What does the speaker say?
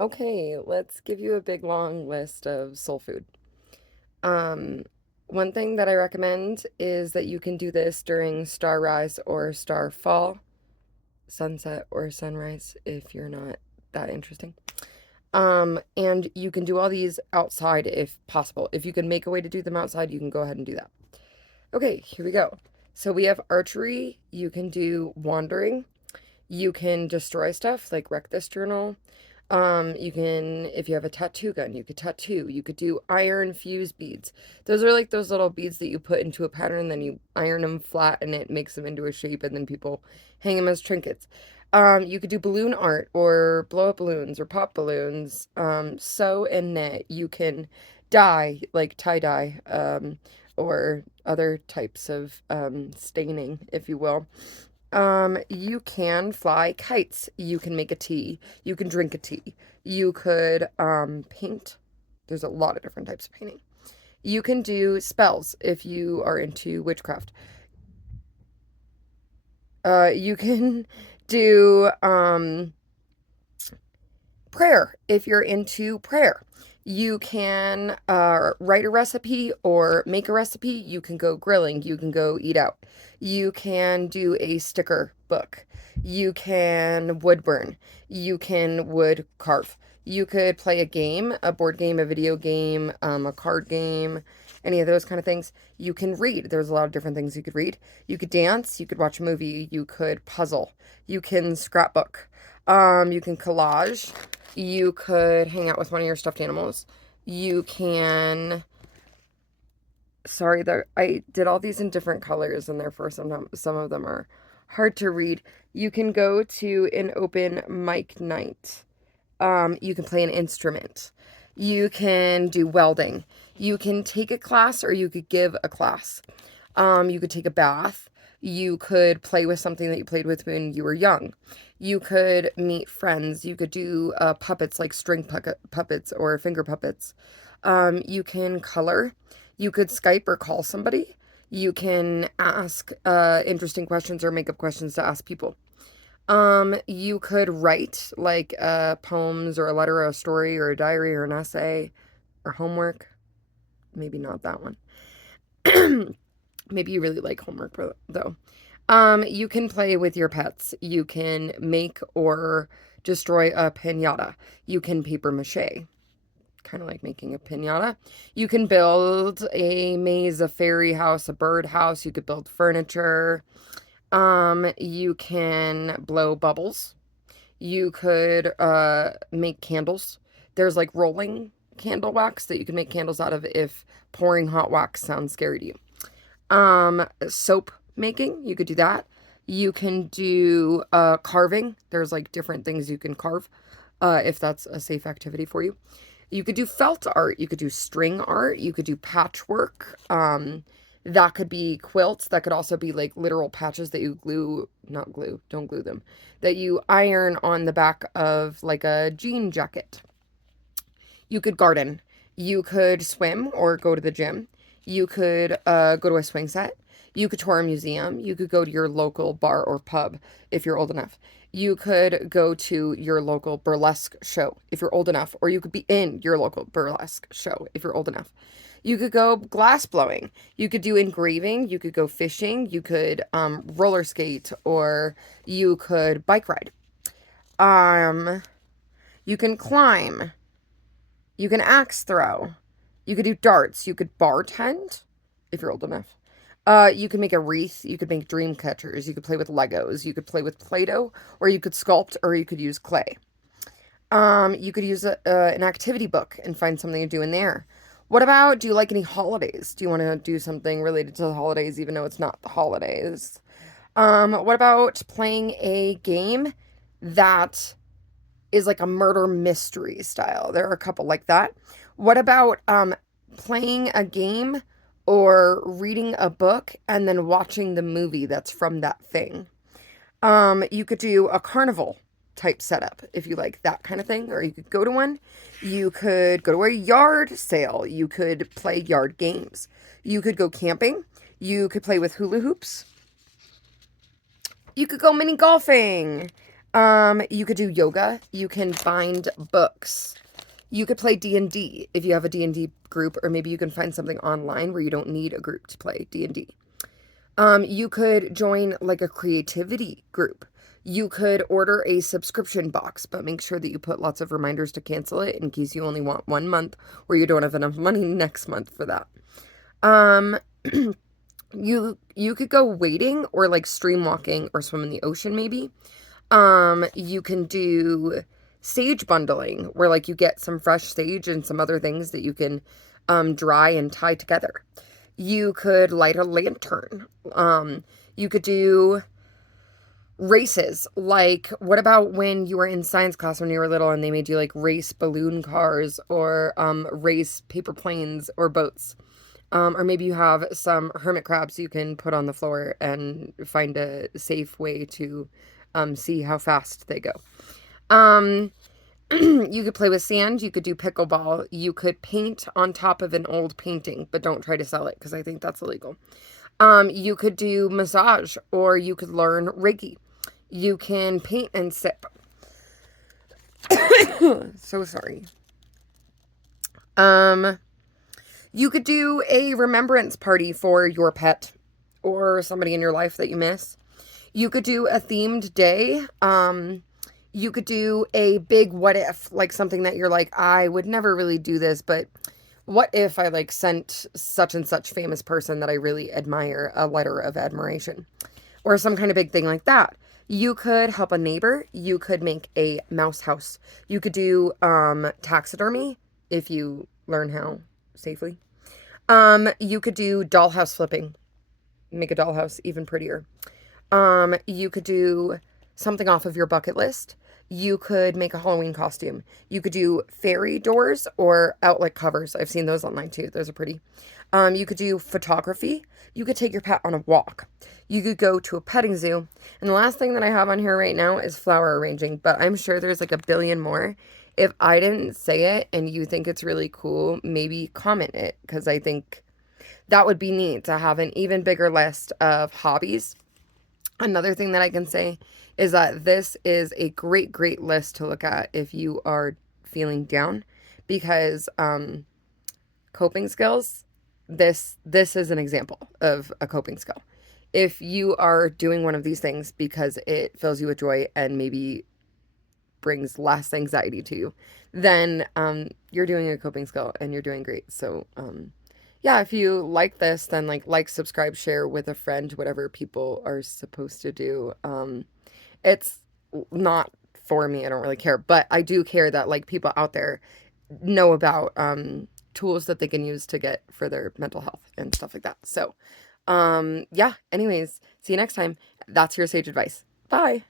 Okay, let's give you a big long list of soul food. Um, One thing that I recommend is that you can do this during star rise or star fall, sunset or sunrise if you're not that interesting. And you can do all these outside if possible. If you can make a way to do them outside, you can go ahead and do that. Okay, here we go. So we have archery, you can do wandering, you can destroy stuff like wreck this journal. You can, if you have a tattoo gun, you could tattoo. You could do iron fuse beads. Those are like those little beads that you put into a pattern, then you iron them flat and it makes them into a shape, and then people hang them as trinkets. You could do balloon art or blow up balloons or pop balloons. Sew and knit. You can dye, like tie dye, or other types of staining, if you will. You can fly kites. You can make a tea. You can drink a tea. You could paint. There's a lot of different types of painting. You can do spells if you are into witchcraft. You can do prayer if you're into prayer. You can write a recipe or make a recipe. You can go grilling. You can go eat out. You can do a sticker book. You can wood burn. You can wood carve. You could play a game, a board game, a video game, a card game, any of those kind of things. You can read. There's a lot of different things you could read. You could dance. You could watch a movie. You could puzzle. You can scrapbook. You can collage. You could hang out with one of your stuffed animals. You can. Sorry, I did all these in different colors, and therefore some of them are hard to read. You can go to an open mic night. You can play an instrument. You can do welding. You can take a class or you could give a class. You could take a bath. You could play with something that you played with when you were young. You could meet friends. You could do puppets like string puppets or finger puppets. You can color. You could Skype or call somebody. You can ask interesting questions or make up questions to ask people. You could write like poems or a letter or a story or a diary or an essay or homework. Maybe not that one. Maybe you really like homework though. You can play with your pets. You can make or destroy a pinata. You can paper mache, kind of like making a pinata. You can build a maze, a fairy house, a bird house. You could build furniture. You can blow bubbles. You could make candles. There's like rolling candle wax that you can make candles out of if pouring hot wax sounds scary to you. Soap making, you could do that. You can do carving. There's like different things you can carve if that's a safe activity for you. You could do felt art. You could do string art. You could do patchwork. That could be quilts. That could also be like literal patches that you glue, not glue, don't glue them, that you iron on the back of like a jean jacket. You could garden. You could swim or go to the gym. You could go to a swing set. You could tour a museum. You could go to your local bar or pub if you're old enough. You could go to your local burlesque show if you're old enough, or you could be in your local burlesque show if you're old enough. You could go glass blowing. You could do engraving. You could go fishing. You could roller skate, or you could bike ride. Um, you can climb. You can axe throw. You could do darts. You could bartend if you're old enough. You could make a wreath. You could make dream catchers. You could play with Legos. You could play with Play-Doh, or you could sculpt, or you could use clay. You could use an activity book and find something to do in there. What about, do you like any holidays? Do you want to do something related to the holidays, even though it's not the holidays? What about playing a game that is like a murder mystery style? There are a couple like that. What about playing a game or reading a book and then watching the movie that's from that thing? You could do a carnival type setup if you like that kind of thing, or you could go to one. You could go to a yard sale. You could play yard games. You could go camping. You could play with hula hoops. You could go mini golfing. You could do yoga. You can find books. You could play D&D if you have a D&D group, or maybe you can find something online where you don't need a group to play D&D. You could join like a creativity group. You could order a subscription box, but make sure that you put lots of reminders to cancel it in case you only want 1 month or you don't have enough money next month for that. Um, you could go wading or like stream walking or swim in the ocean maybe. You can do sage bundling where like you get some fresh sage and some other things that you can dry and tie together. You could light a lantern. You could do races. Like, what about when you were in science class when you were little and they made you like race balloon cars or race paper planes or boats? Or maybe you have some hermit crabs you can put on the floor and find a safe way to see how fast they go. Um, you could play with sand. You could do pickleball. You could paint on top of an old painting, but don't try to sell it because I think that's illegal. You could do massage or you could learn Reiki. You can paint and sip. So sorry. You could do a remembrance party for your pet or somebody in your life that you miss. You could do a themed day. You could do a big what if, like something that you're like, I would never really do this, but what if I like sent such and such famous person that I really admire a letter of admiration or some kind of big thing like that. You could help a neighbor. You could make a mouse house. You could do taxidermy if you learn how safely. You could do dollhouse flipping. Make a dollhouse even prettier. You could do something off of your bucket list. You could make a Halloween costume. You could do fairy doors or outlet covers. I've seen those online too. Those are pretty. You could do photography. You could take your pet on a walk. You could go to a petting zoo. And the last thing that I have on here right now is flower arranging, but I'm sure there's like a billion more. If I didn't say it and you think it's really cool, maybe comment it because I think that would be neat to have an even bigger list of hobbies. Another thing that I can say is that this is a great, great list to look at if you are feeling down because coping skills, this is an example of a coping skill. If you are doing one of these things because it fills you with joy and maybe brings less anxiety to you, then you're doing a coping skill and you're doing great. So yeah, if you like this, then like, subscribe, share with a friend, whatever people are supposed to do. It's not for me. I don't really care, but I do care that like people out there know about tools that they can use to get for their mental health and stuff like that. So, yeah, anyways, see you next time. That's your sage advice. Bye.